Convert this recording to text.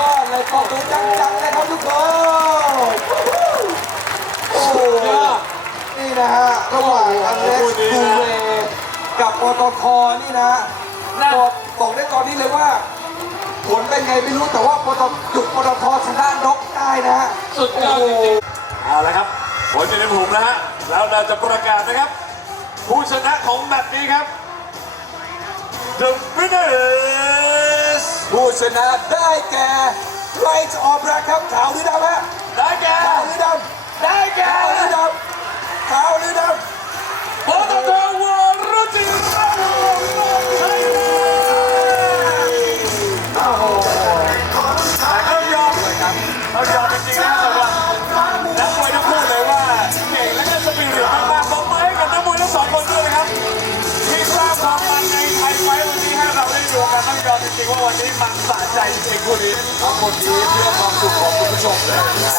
ยอดเลยขอบคุณจังๆเลยครับทุกคนโอ้โหนี่นะฮะระหว่างอันเลสคูเวกับปตทนี่นะบอกบอกได้ตอนนี้เลยว่า ผลเป็นไงไม่รู้แต่ว่าปตจุดปตทชนะนกได้นะฮะสุดยอดจริงๆเอาละครับผลอยู่ในผมนะฮะแล้วเราจะประกาศนะครับ ผู้ชนะของแมตช์นี้ครับ The Winner ผู้ชนะได้แก่ไรท์ออฟรักครับขาวหรือดำฮะได้แก่ขาวหรือดำได้แก่ขาวหรือดำขาวหรือดำ ต้องยอมจ